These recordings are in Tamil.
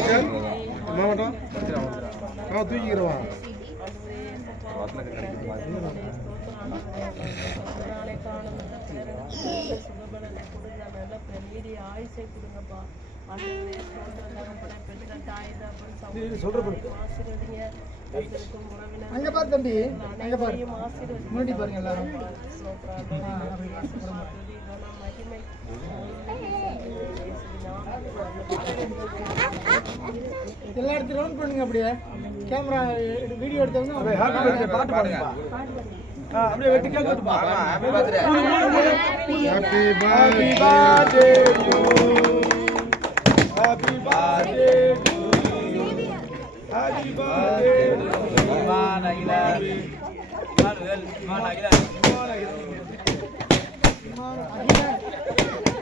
ஆச்சான் மாவட்டம் ஆ தூக்கிக்கிறவா? கொடுங்க கொடுங்கப்பா அங்க பாரு தம்பி. அங்க பாரு. முன்னாடி பாருங்க எல்லாரும். எல்லா இடத்துலையும் ரவுண்ட் பண்ணுங்க அப்படியே கேமரா வீடியோ எடுத்தவங்க ஹாப்பி பர்த்டே பாட்டு பாடுங்க அப்படியே வெட்டி cake வெட்டுப்பா happy birthday happy birthday happy birthday happy birthday Iman Akila Emmanuel Iman அகில தனியா கொடுப்பேன் ஆச்சா இங்க வா வா இங்க வா ஆடா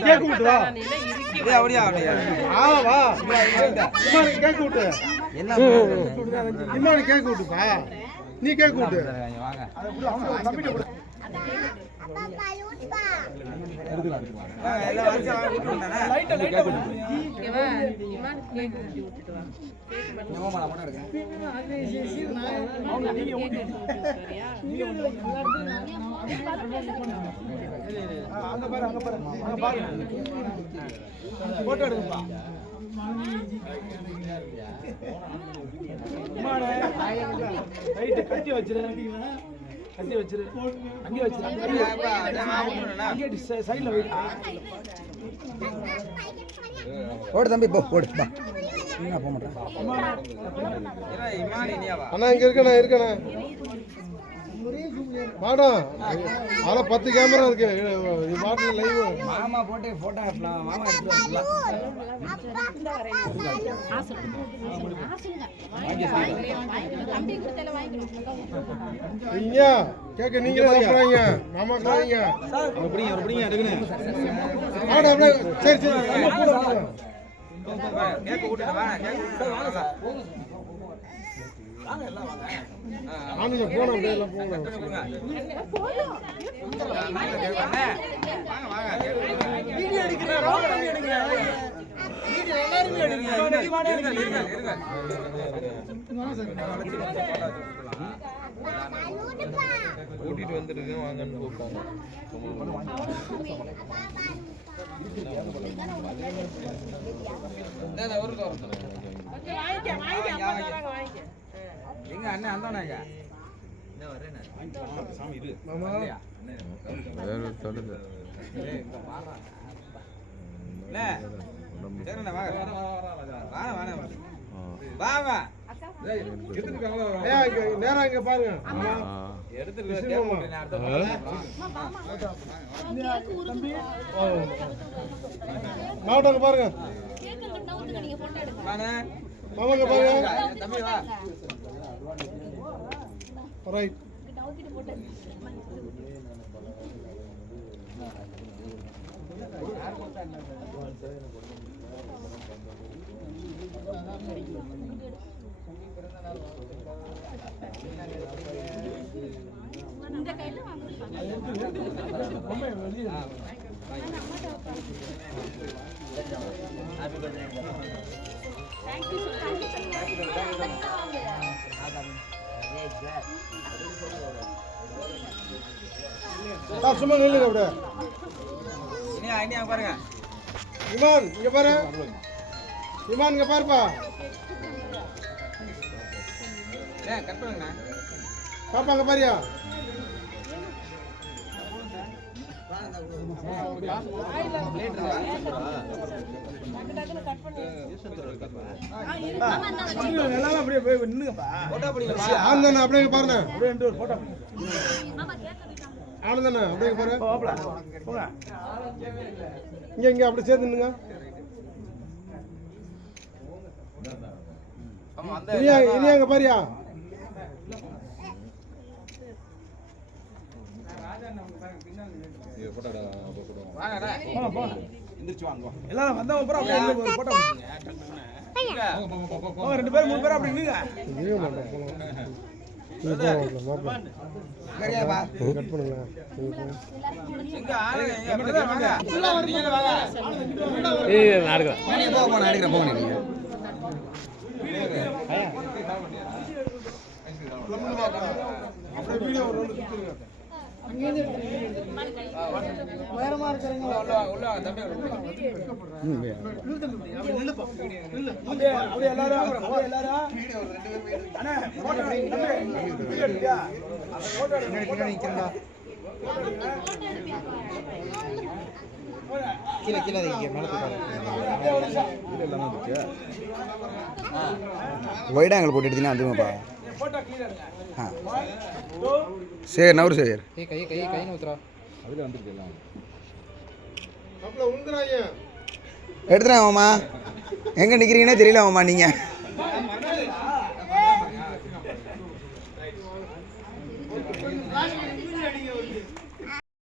கேக் விட்டு வா அப்படியே அப்படியே ஆ வா இம்மானு கேக் விட்டு என்ன கேக் விட்டுப்பா நீ கேக் விட்டு வாங்க அங்க பாரு அங்க பாரு அங்க பாரு போட்டோ எடுங்கப்பா ரைட்டு கட்டி வச்சிரு கட்டி வச்சிரு. அங்கே வச்சிரு. அங்கே? அங்கே சைடில் வை. ஓடு தம்பி போ ஓடு பா நான் போக மாட்டேன்? அண்ணா இங்க இருக்கண்ணா இருக்கண்ணா. மேடம் அதெல்லாம் பத்து கேமரா இருக்கு. இது மாட்டு லைவ் மாமா போட்டு போட்டோ எடுக்கலாம். மாமா எடுத்துட்டு வரலாம் நீங்க கேக்க நீங்க சாப்பிடுறாங்க மாமா சாப்பிடுங்க அப்படிங்க அப்படிங்க எடுக்கணும் மேடம் அப்படியே சரி சரி. கேக்கு கூட்டிட்டு வாங்க கேக்கு வாங்க வீடியோ எடுக்கிறேன் ரவுண்ட் எடுங்க வீடியோ எல்லாருமே எடுங்க கூட்டிட்டு வந்துருக்கேன் வாங்கன்னு கூப்பிட்டாங்க எங்க அண்ணன் அந்தானாங்க ஏன் இங்க நேரா இங்க பாருங்க. மாவட்டம் பாருங்க. மாமா இங்க பாருங்க. தம்பி வா ரைட் சார் சும்மா நில்லுங்க அப்படியே. பாருங்க. இமான் இங்க பாரு. இமான் இங்க பாருப்பா. பாப்பா அங்க பாரியா. அப்படியே போய் நின்னுங்கப்பா ஆனந்தண்ணா அப்படியே இங்க அப்படியே அப்படியே இங்க பாரு இங்க அப்படி சேர்ந்து இனியா பாரியா எல்லாரும் வந்தவங்க பூரா அப்படியே பிடிச்சுங்க. ரெண்டு பேரும் மூணு பேரும் அப்படி நில்லுங்க. எங்க உயரமா இருக்கிறவங்க அப்படியே, எல்லாரும், எல்லாரும். கீழே கீழே போட்டு எடுத்தீங்கன்னா வந்துருமாப்பா சரி நவரு சரி. கை கை கை கை ஊத்துறா எடுத்துறேன் மாமா. எங்கே நிற்கிறீங்கன்னே தெரியல மாமா நீங்கள்